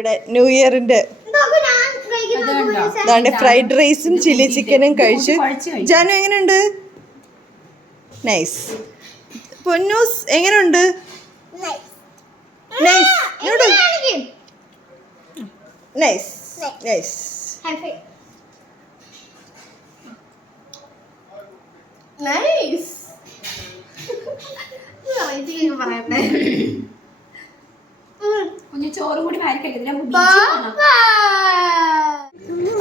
ഇവിടെ new ഇയറിന്റെ fried റൈസും chilli ചിക്കനും കഴിച്ചു. ജാനു എങ്ങനെയുണ്ട്? നൈസ്. പൊന്നൂസ് എങ്ങനെയുണ്ട്? Nice nice.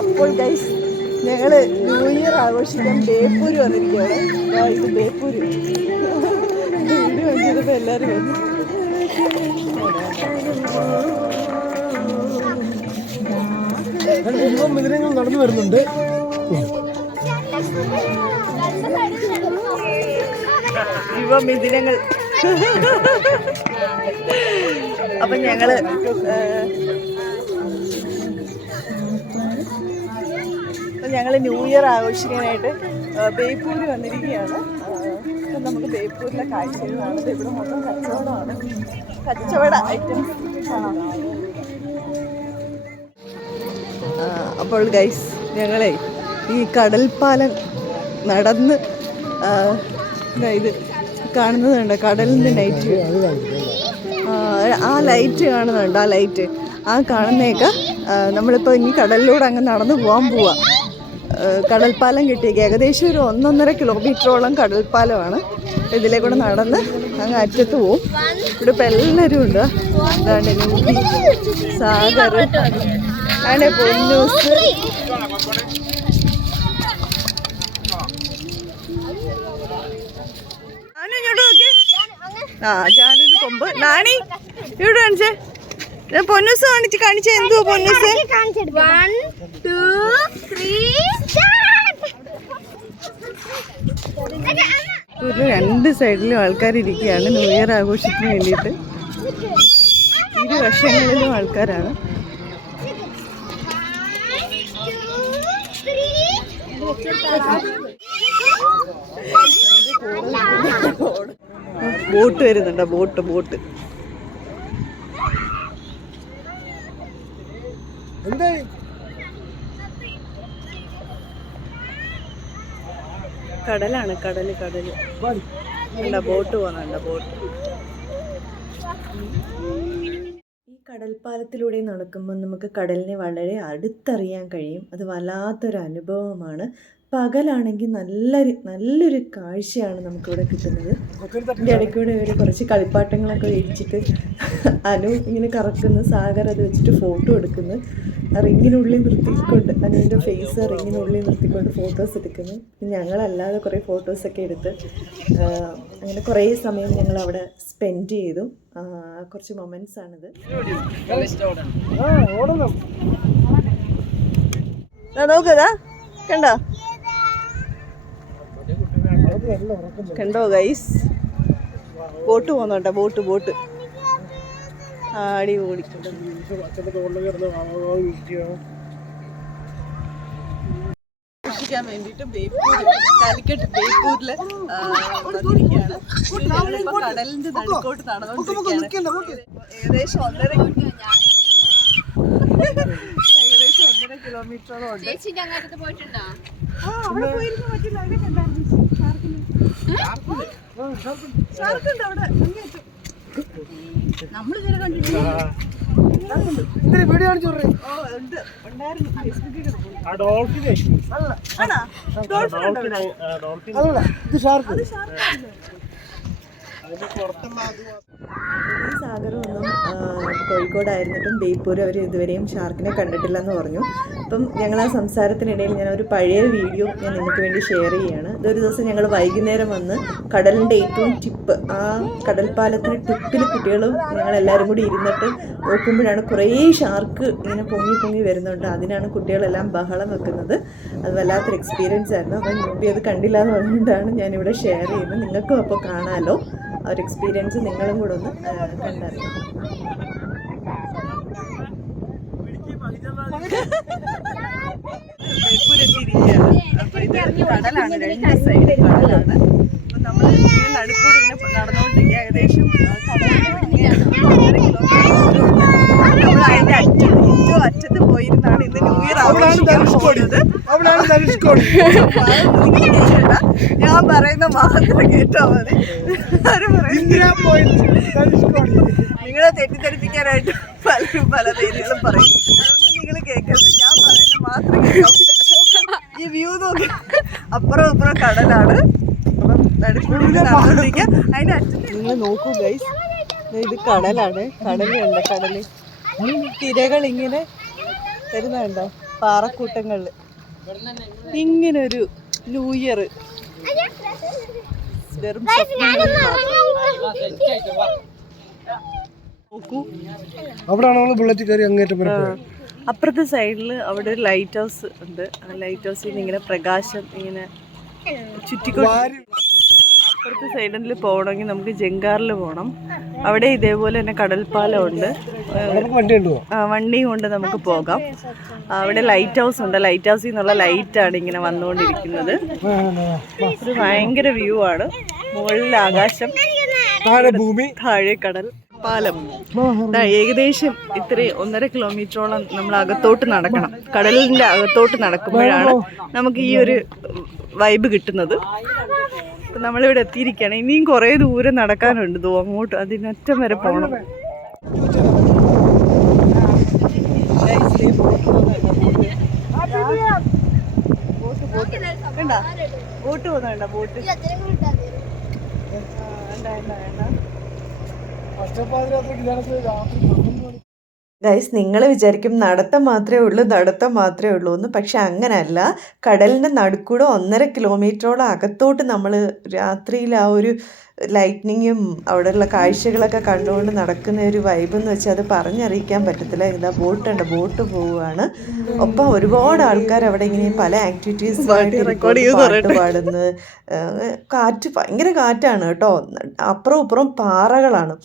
അപ്പോൾ ഗൈസ് ഞങ്ങള് ന്യൂ ഇയർ ആഘോഷിക്കാൻ ബേപ്പൂര് വന്നിരിക്കുകയാണ്. ഇത് ബേപ്പൂര് വീഡിയോ ചെയ്തപ്പോ എല്ലാരും വന്നു. മിഥുനങ്ങൾ നടന്നു വരുന്നുണ്ട്. യുവമിഥുനങ്ങൾ. അപ്പൊ ഞങ്ങള് ന്യൂ ഇയർ ആഘോഷിക്കാനായിട്ട് ബേപ്പൂര് വന്നിരിക്കുകയാണ്. അപ്പം നമുക്ക് ബേപ്പൂരിലെ കാഴ്ചകളാണ്. ഇവിടെ മൊത്തം കച്ചവടമാണ്. കച്ചവട ഐറ്റംസ് ആണോ? അപ്പോൾ ഗൈസ് ഞങ്ങളെ ഈ കടൽപ്പാലം നടന്ന് ഇത് കാണുന്നതുണ്ട്. കടലിൻ്റെ നൈറ്റ് ആ ലൈറ്റ് കാണുന്നുണ്ട്. ആ ലൈറ്റ് കാണുന്നതൊക്കെ നമ്മളിപ്പോൾ ഇനി കടലിലൂടെ അങ്ങ് നടന്നു പോവാ. കടൽപ്പാലം കിട്ടിയേക്ക് ഏകദേശം ഒരു 1.5 കിലോമീറ്ററോളം കടൽപ്പാലമാണ്. ഇതിലെ കൂടെ നടന്ന് അങ്ങ് അറ്റത്ത് പോവും. ഇവിടെ ഇപ്പം എല്ലാവരും ഉണ്ട്. അതാണ് നൂബി, സാഗർ, അങ്ങനെ പൊന്നൂസ്. ജാനുവിന് കൊമ്പ്. നാണി ഇവിടെ കാണിച്ചേ. പൊന്നൂസ് കാണിച്ചേ. എന്തുവാ പൊന്നൂസ്? 1 2 3 രണ്ട് സൈഡിലും ആൾക്കാരിരിക്കുകയാണ് ന്യൂ ഇയർ ആഘോഷത്തിന് വേണ്ടിയിട്ട്. ഇരുവശങ്ങളിലും ആൾക്കാരാണ്. ബോട്ട് വരുന്നുണ്ടോ? ബോട്ട് കടലാണ്. കടല് ബോട്ട് പോകുന്നുണ്ട്. ബോട്ട് ഈ കടൽപ്പാലത്തിലൂടെ നടക്കുമ്പോൾ നമുക്ക് കടലിനെ വളരെ അടുത്തറിയാൻ കഴിയും. അത് വല്ലാത്തൊരു അനുഭവമാണ്. പകലാണെങ്കിൽ നല്ലൊരു കാഴ്ചയാണ് നമുക്കിവിടെ കിട്ടുന്നത്. ഇതിൻ്റെ ഇടയ്ക്കൂടെ ഒരു കുറച്ച് കളിപ്പാട്ടങ്ങളൊക്കെ മേടിച്ചിട്ട് അനു ഇങ്ങനെ കറക്കുന്നു. സാഗർ അത് വെച്ചിട്ട് ഫോട്ടോ എടുക്കുന്നു. റിങ്ങിനുള്ളിൽ നിർത്തിക്കൊണ്ട് അനുവിൻ്റെ ഫേസ് റിങ്ങിനുള്ളിൽ നിർത്തിക്കൊണ്ട് ഫോട്ടോസ് എടുക്കുന്നു. ഞങ്ങളല്ലാതെ കുറേ ഫോട്ടോസൊക്കെ എടുത്ത് അങ്ങനെ കുറേ സമയം ഞങ്ങൾ അവിടെ സ്പെൻഡ് ചെയ്തു. കുറച്ച് മൊമെൻറ്റ്സ് ആണിത്. നോക്കതാ കണ്ടോ ഗൈസ്? ബോട്ട് പോകുന്നുണ്ടോ? ബോട്ട് ആടി ഓടിക്കണ്ട. ആഘോഷിക്കാൻ വേണ്ടിയിട്ട് കാലിക്കറ്റ് ബേപ്പൂരിൽ വന്നിരിക്കുകയാണ്. ഞങ്ങളിപ്പോൾ കടലിൻ്റെ നടുക്കോട്ട് നടന്നുകൊണ്ടിരിക്കുകയാണ്. ഏകദേശം 1.5 കിലോമീറ്ററോളം ഉണ്ട്. അവിടെ പോയിരുന്നു. പറ്റില്ല. അവിടെ കണ്ടായിരുന്നു ഷാർക്കുണ്ട് അവിടെ. നമ്മളിതുവരെ കണ്ടിട്ടില്ല. വീഡിയോ കാണിച്ചു. ഉണ്ടായിരുന്നു ഫേസ്ബുക്കിൽ. സാഗരമൊന്നും കോഴിക്കോടായിരുന്നിട്ടും ബേപ്പൂർ അവർ ഇതുവരെയും ഷാർക്കിനെ കണ്ടിട്ടില്ലെന്ന് പറഞ്ഞു. അപ്പം ഞങ്ങൾ ആ സംസാരത്തിനിടയിൽ ഞാൻ ഒരു പഴയ വീഡിയോ ഞാൻ നിങ്ങൾക്ക് വേണ്ടി ഷെയർ ചെയ്യുകയാണ്. ഇതൊരു ദിവസം ഞങ്ങൾ വൈകുന്നേരം വന്ന് കടലിൻ്റെ ഏറ്റവും ടിപ്പ്, ആ കടൽപ്പാലത്തിന് ടിപ്പിൽ കുട്ടികളും ഞങ്ങളെല്ലാവരും കൂടി ഇരുന്നിട്ട് നോക്കുമ്പോഴാണ് കുറേ ഷാർക്ക് ഇങ്ങനെ പൊങ്ങി വരുന്നുണ്ട്. അതിനാണ് കുട്ടികളെല്ലാം ബഹളം വെക്കുന്നത്. അത് വല്ലാത്തൊരു എക്സ്പീരിയൻസ് ആയിരുന്നു. അപ്പം നൂബി അത് കണ്ടില്ല എന്ന് പറഞ്ഞുകൊണ്ടാണ് ഞാനിവിടെ ഷെയർ ചെയ്യുന്നത്. നിങ്ങൾക്കും അപ്പോൾ കാണാമല്ലോ ആ ഒരു എക്സ്പീരിയൻസ്. നിങ്ങളും കൂടെ ഒന്ന് കണ്ടറിയാം. ബേപ്പൂരെത്തിയിരിക്കുകയാണ്. അപ്പോൾ ഇത് കടലാണ്. 2 സൈഡ് കടലാണ്. അപ്പോൾ നമ്മൾ ഇങ്ങനെ നടുക്കൂടി ഇങ്ങനെ നടന്നുകൊണ്ടിരിക്കുക. ഏകദേശം കടലിൽ 1.5 കിലോമീറ്റർ ദൂരമുണ്ട്. നമ്മൾ അതിൻ്റെ അറ്റത്ത് പോയിരുന്നാണ് ഇന്ന് ന്യൂ ഇയർ അവിടാണ് ആഘോഷിക്കാൻ ധനുഷ്കോടി. പോകുന്നത്. അവിടാണ് ധനുഷ്കോടി. നിങ്ങൾ കേൾക്കണ്ട, ഞാൻ പറയുന്ന മാത്രം കേട്ടാ മതി. ഇന്ദിരാ പോയിന്റ് ധനുഷ്കോടി. നിങ്ങളെ തെറ്റിദ്ധരിപ്പിക്കാനായിട്ട് പലരും പല പേരുകളും പറയും. അതൊന്നും നിങ്ങൾ കേൾക്കരുത്, ഞാൻ പറയുന്ന മാത്രം കേൾക്കാം. ഈ വ്യൂ നോക്കി അപ്പുറം ഇപ്പുറം കടലാണ്. അപ്പം നടന്നുകൊണ്ടിരിക്കുക. അതിന്റെ അറ്റത്ത് നിങ്ങൾ നോക്കൂ ഗൈസ്, ഇത് കടലാണ്. കടലുണ്ട്, കടല് തിരകൾ ഇങ്ങനെ വരുന്നുണ്ടോ പാറക്കൂട്ടങ്ങളില്. ഇങ്ങനൊരു ന്യൂ ഇയർ വെറും നോക്കൂ. അവിടാണ് നമ്മള് ബുള്ളറ്റ് കയറി അങ്ങേറ്റം വരെ പോയത്. അപ്പുറത്തെ സൈഡിൽ അവിടെ ഒരു ലൈറ്റ് ഹൗസ് ഉണ്ട്. ആ ലൈറ്റ് ഹൗസിൽ നിന്ന് ഇങ്ങനെ പ്രകാശം ഇങ്ങനെ ചുറ്റിക്കൊണ്ട്. അപ്പുറത്തെ സൈഡിൽ പോകണമെങ്കിൽ നമുക്ക് ജങ്കാറിൽ പോകണം. അവിടെ ഇതേപോലെ തന്നെ കടൽപ്പാലം ഉണ്ട്. വണ്ടിയും കൊണ്ട് നമുക്ക് പോകാം. അവിടെ ലൈറ്റ് ഹൗസ് ഉണ്ട്. ലൈറ്റ് ഹൗസിൽ നിന്നുള്ള ലൈറ്റാണ് ഇങ്ങനെ വന്നുകൊണ്ടിരിക്കുന്നത്. ഒരു ഭയങ്കര വ്യൂ ആണ്. മുകളിൽ ആകാശം, താഴെ ഭൂമി, താഴെ കടൽ. പാലം ഏകദേശം ഇത്ര 1.5 കിലോമീറ്ററോളം നമ്മൾ അകത്തോട്ട് നടക്കണം. കടലിന്റെ അകത്തോട്ട് നടക്കുമ്പോഴാണ് നമുക്ക് ഈ ഒരു വൈബ് കിട്ടുന്നത്. അപ്പം നമ്മളിവിടെ എത്തിയിരിക്കുകയാണ്. ഇനിയും കുറേ ദൂരം നടക്കാനുണ്ട്. അങ്ങോട്ട് അതിനറ്റം വരെ പോകണം. Boat പോകുന്നുണ്ട, boat. ഗൈസ്, നിങ്ങൾ വിചാരിക്കും നടത്തം മാത്രമേ ഉള്ളൂ എന്ന്. പക്ഷെ അങ്ങനെയല്ല. കടലിൻ്റെ നടുക്കൂടെ 1.5 കിലോമീറ്ററോളം അകത്തോട്ട് നമ്മൾ രാത്രിയിൽ ആ ഒരു ലൈറ്റ്നിങ്ങും അവിടെയുള്ള കാഴ്ചകളൊക്കെ കണ്ടുകൊണ്ട് നടക്കുന്ന ഒരു വൈബ് എന്ന് വെച്ചാൽ അത് പറഞ്ഞറിയിക്കാൻ പറ്റത്തില്ല. ഇതാ ബോട്ടുണ്ട്, ബോട്ട് പോവുകയാണ്. ഒപ്പം ഒരുപാട് ആൾക്കാർ അവിടെ ഇങ്ങനെ പല ആക്ടിവിറ്റീസ് പാട്ട് പാടുന്നു. കാറ്റ്, ഭയങ്കര കാറ്റാണ് കേട്ടോ. അപ്പുറം ഇപ്പുറം പാറകളാണ്.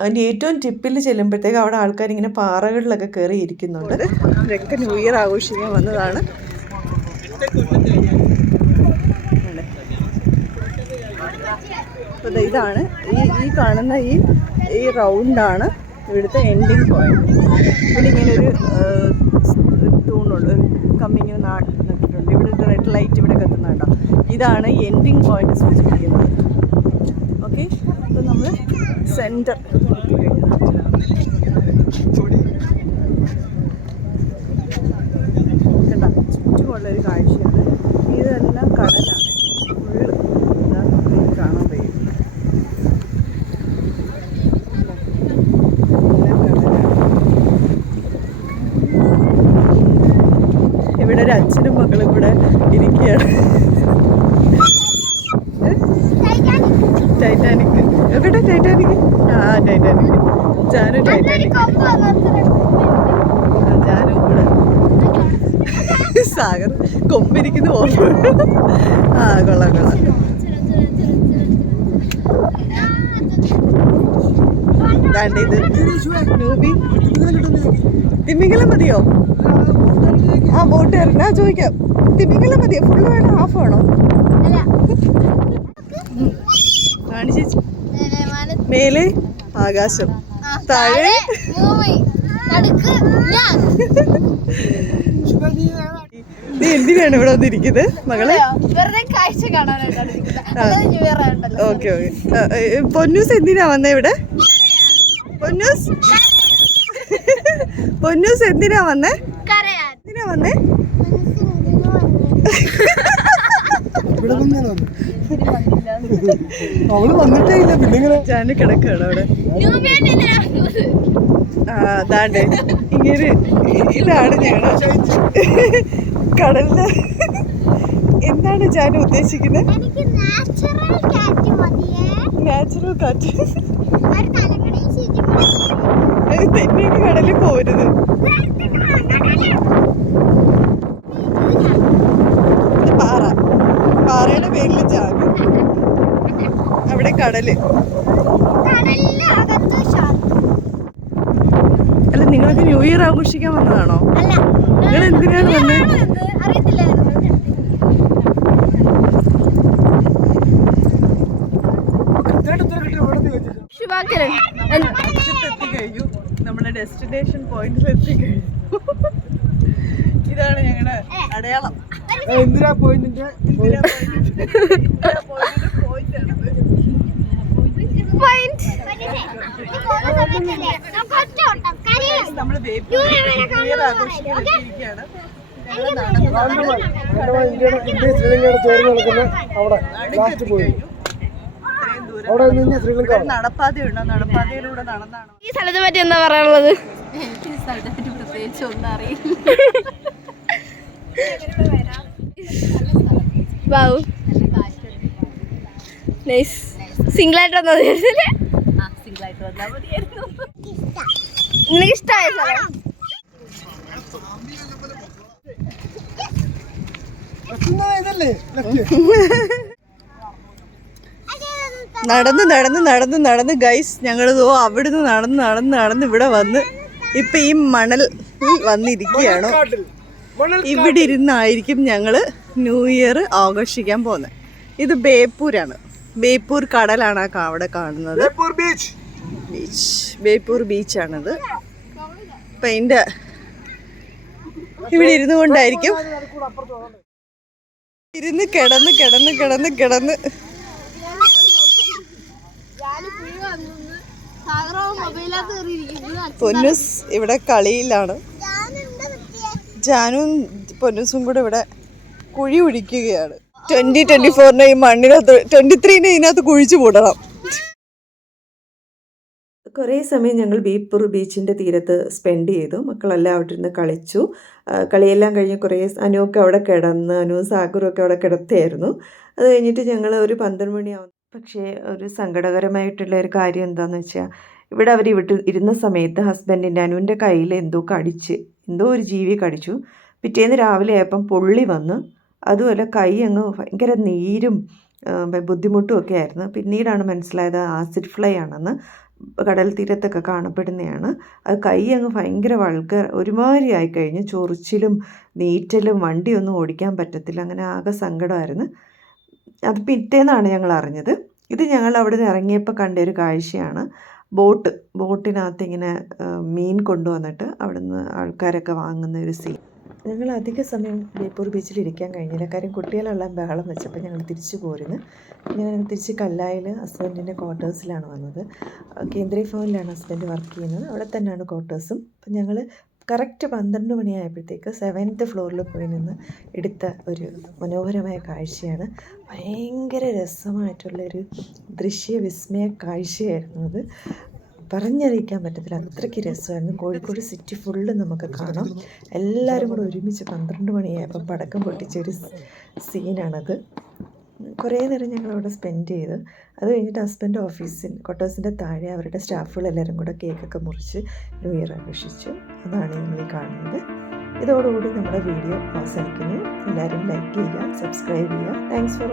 അതിൻ്റെ ഏറ്റവും ടിപ്പിൽ ചെല്ലുമ്പോഴത്തേക്ക് അവിടെ ആൾക്കാർ ഇങ്ങനെ പാറകളിലൊക്കെ കയറി ഇരിക്കുന്നുണ്ട്. ഇവരൊക്കെ ന്യൂ ഇയർ ആഘോഷിക്കാൻ വന്നതാണ്. അപ്പോൾ ഇതാണ് ഈ കാണുന്ന ഈ റൗണ്ടാണ് ഇവിടുത്തെ എൻഡിങ് പോയിന്റ്. ഇവിടെ ഇങ്ങനെ ഒരു തൂണുണ്ട്, ഒരു കമ്പി ഇങ്ങനെ നട്ടിട്ടുണ്ട്. ഇവിടെ ഒരു റെഡ് ലൈറ്റ് ഇവിടെ കത്തുന്നുണ്ടോ. ഇതാണ് എൻഡിങ് പോയിന്റ് സൂചിപ്പിക്കുന്നത്. ഓക്കെ, അപ്പോൾ നമ്മൾ സെൻറ്റർ കണ്ട ചുറ്റുമുള്ളൊരു കാഴ്ചയാണ്. ഇതെല്ലാം കടലാണ്. ഫുള്ള് കാണാൻ കഴിയും. ഇവിടെ ഒരു അച്ഛനും മകളും കൂടെ ഇരിക്കുകയാണ്. ടൈറ്റാനിക് എവിടെ? Titanic, Titanic. ജാനും ടൈറ്റാനിക്, ജാനും കൂടെ. സാഗർ കൊമ്പിരിക്കുന്നു. കൊള്ളാം കൊള്ളാം. ഇത് നൂബി. തിമിംഗലം മതിയോ? ബോട്ട് കയറണ ചോദിക്കാം. തിമിംഗലം മതിയോ? ഫുള്ള് വേണോ, ഹാഫ് വേണോ? കാണിച്ചു. മേലെ ആകാശം, താഴെ നീ എന്തിനാണ് ഇവിടെ വന്നിരിക്കുന്നത് മകളെ? Okay okay. പൊന്നൂസ് എന്തിനാ വന്നേ ഇവിടെ? പൊന്നൂസ് എന്തിനാ വന്നേ? എന്തിനാ വന്നേ? അവള് വന്നിട്ടേ ഇല്ല. പിന്നെ ജാനു കിടക്കുകയാണ് അവിടെ. അതാണ്ട് ഇങ്ങനെ. ഇതാണ് ഞങ്ങള് കടലില്. എന്താണ് ജാനു ഉദ്ദേശിക്കുന്നത്? നാച്ചുറൽ കാറ്റ്. തെന്നിയൊക്കെ കടലിൽ പോരുത്. പാറ, പാറയുടെ പേരിൽ ജാനു. അവിടെ കടല്. അല്ല, നിങ്ങൾക്ക് ന്യൂ ഇയർ ആഘോഷിക്കാൻ വന്നതാണോ? നിങ്ങൾ എന്തിനാണ് വന്നത്? ശിവ എത്തിക്കഴിഞ്ഞു, നമ്മുടെ ഡെസ്റ്റിനേഷൻ പോയിന്റിൽ എത്തിക്കഴിഞ്ഞു. ഇതാണ് ഞങ്ങളുടെ അടയാളം. ഇന്ദിരാ പോയിന്റിന്റെ നമ്മള് ആഘോഷിക്കാണ്. ഇന്ത്യ ശ്രീലങ്കയുടെ ചേർന്ന് നിൽക്കുന്ന അവിടെ ലാസ്റ്റ് പോയിന്റ്. അവിടെ നിന്ന് ശ്രീലങ്ക നടപ്പാതയുണ്ടോ? നടപ്പാതയിലൂടെ നടന്നാണ്. ഈ സ്ഥലത്തെ പറ്റി എന്താ പറയാനുള്ളത്? ഈ സ്ഥലത്തെ പറ്റി പ്രത്യേകിച്ച് ഒന്നും അറിയില്ല. വാവ്, നൈസ്. സിംഗിളായിട്ട് വന്നത് സിംഗിളായിട്ട് വന്നാൽ മതിയായിരുന്നു. നിനക്ക് ഇഷ്ടമായ സ്ഥലം? ഇതല്ലേ നടന്ന് നടന്ന് നടന്ന് നടന്ന് ഗൈസ് ഞങ്ങൾ അവിടുന്ന് നടന്ന് നടന്ന് നടന്ന് ഇവിടെ വന്ന് ഇപ്പൊ ഈ മണൽ വന്നിരിക്കുകയാണ്. ഇവിടെ ഇരുന്നായിരിക്കും ഞങ്ങള് ന്യൂ ഇയർ ആഘോഷിക്കാൻ പോകുന്നത്. ഇത് ബേപ്പൂരാണ്. ബേപ്പൂർ കടലാണ് അവിടെ കാണുന്നത്. ബീച്ച്, ബേപ്പൂർ ബീച്ചാണിത്. അപ്പൊ അതിന്റെ ഇവിടെ ഇരുന്നു കൊണ്ടായിരിക്കും ഇരുന്ന് കിടന്ന് കിടന്ന് കിടന്ന് കിടന്ന് പൊന്നൂസ് ഇവിടെ കളിയിലാണ്. ജാനും പൊന്നൂസും കൂടെ ഇവിടെ കുഴി കുഴിക്കുകയാണ്. 2024 ഈ മണ്ണിനകത്ത് 23 ഇതിനകത്ത് കുഴിച്ചു കൂടണം. കുറേ സമയം ഞങ്ങൾ ബേപ്പൂർ ബീച്ചിൻ്റെ തീരത്ത് സ്പെൻഡ് ചെയ്തു. മക്കളെല്ലാം അവിടെ ഇരുന്ന് കളിച്ചു. കളിയെല്ലാം കഴിഞ്ഞ് കുറേ അനുവൊക്കെ അവിടെ കിടന്ന്, അനുവും സാഗറുമൊക്കെ അവിടെ കിടത്തിയായിരുന്നു. അത് കഴിഞ്ഞിട്ട് ഞങ്ങൾ ഒരു 12 മണിയാവും. പക്ഷേ ഒരു സങ്കടകരമായിട്ടുള്ള ഒരു കാര്യം എന്താണെന്ന് വെച്ചാൽ, ഇവിടെ അവർ ഇരുന്ന സമയത്ത് ഹസ്ബൻഡിൻ്റെ അനുവിൻ്റെ കയ്യിൽ എന്തോ ഒരു ജീവി കടിച്ചു. പിറ്റേന്ന് രാവിലെ ആയപ്പം പൊള്ളി വന്ന്, അതുപോലെ കൈ അങ്ങ് ഭയങ്കര നീരും ബുദ്ധിമുട്ടും ഒക്കെ ആയിരുന്നു. പിന്നീടാണ് മനസ്സിലായത് ആസിഡ് ഫ്ലൈ ആണെന്ന്. കടൽ തീരത്തൊക്കെ കാണപ്പെടുന്നതാണ്. അത് കൈ അങ്ങ് ഭയങ്കര ഒരുമാതിരി ആയിക്കഴിഞ്ഞ് ചൊറിച്ചിലും നീറ്റലും, വണ്ടിയൊന്നും ഓടിക്കാൻ പറ്റത്തില്ല. അങ്ങനെ ആകെ സങ്കടമായിരുന്നു. അത് പിറ്റേന്നാണ് ഞങ്ങൾ അറിഞ്ഞത്. ഇത് ഞങ്ങൾ അവിടെ നിന്ന് ഇറങ്ങിയപ്പോൾ കണ്ട ഒരു കാഴ്ചയാണ്. ബോട്ടിനകത്ത് ഇങ്ങനെ മീൻ കൊണ്ടുവന്നിട്ട് അവിടെ നിന്ന് ആൾക്കാരൊക്കെ വാങ്ങുന്ന ഒരു സീൻ. ഞങ്ങൾ അധിക സമയം ബേപ്പൂർ ബീച്ചിൽ ഇരിക്കാൻ കഴിഞ്ഞില്ല. കാര്യം കുട്ടികളെല്ലാം ബഹളം വെച്ചപ്പോൾ ഞങ്ങൾ തിരിച്ചു പോരുന്നു. ഞങ്ങൾ തിരിച്ച് കല്ലായിൽ ഹസ്ബൻഡിൻ്റെ ക്വാർട്ടേഴ്സിലാണ് വന്നത്. കേന്ദ്രീയ ഭവനിലാണ് ഹസ്ബൻഡ് വർക്ക് ചെയ്യുന്നത്. അവിടെ തന്നെയാണ് ക്വാർട്ടേഴ്സും. അപ്പം ഞങ്ങൾ കറക്റ്റ് 12 മണിയായപ്പോഴത്തേക്ക് 7th ഫ്ലോറിൽ പോയി നിന്ന് എടുത്ത ഒരു മനോഹരമായ കാഴ്ചയാണ്. ഭയങ്കര രസമായിട്ടുള്ളൊരു ദൃശ്യവിസ്മയ കാഴ്ചയായിരുന്നു അത്. പറഞ്ഞറിയിക്കാൻ പറ്റത്തില്ല, അത്രയ്ക്ക് രസമായിരുന്നു. കോഴിക്കോട് സിറ്റി ഫുള്ള് നമുക്ക് കാണാം. എല്ലാവരും കൂടെ ഒരുമിച്ച് 12 മണിയായപ്പോൾ പടക്കം പൊട്ടിച്ചൊരു സീനാണത്. കുറേ നേരം ഞങ്ങളവിടെ സ്പെൻഡ് ചെയ്ത്. അത് കഴിഞ്ഞിട്ട് ഹസ്ബൻഡ് ക്വാർട്ടേഴ്സിൻ്റെ താഴെ അവരുടെ സ്റ്റാഫുകളെല്ലാവരും കൂടെ കേക്കൊക്കെ മുറിച്ച് ന്യൂ ഇയർ ആഘോഷിച്ചു. അതാണ് നിങ്ങൾ കാണുന്നത്. ഇതോടുകൂടി നമ്മുടെ വീഡിയോ അവസാനിക്കുന്നു. എല്ലാവരും ലൈക്ക് ചെയ്യുക, സബ്സ്ക്രൈബ് ചെയ്യുക. Thanks for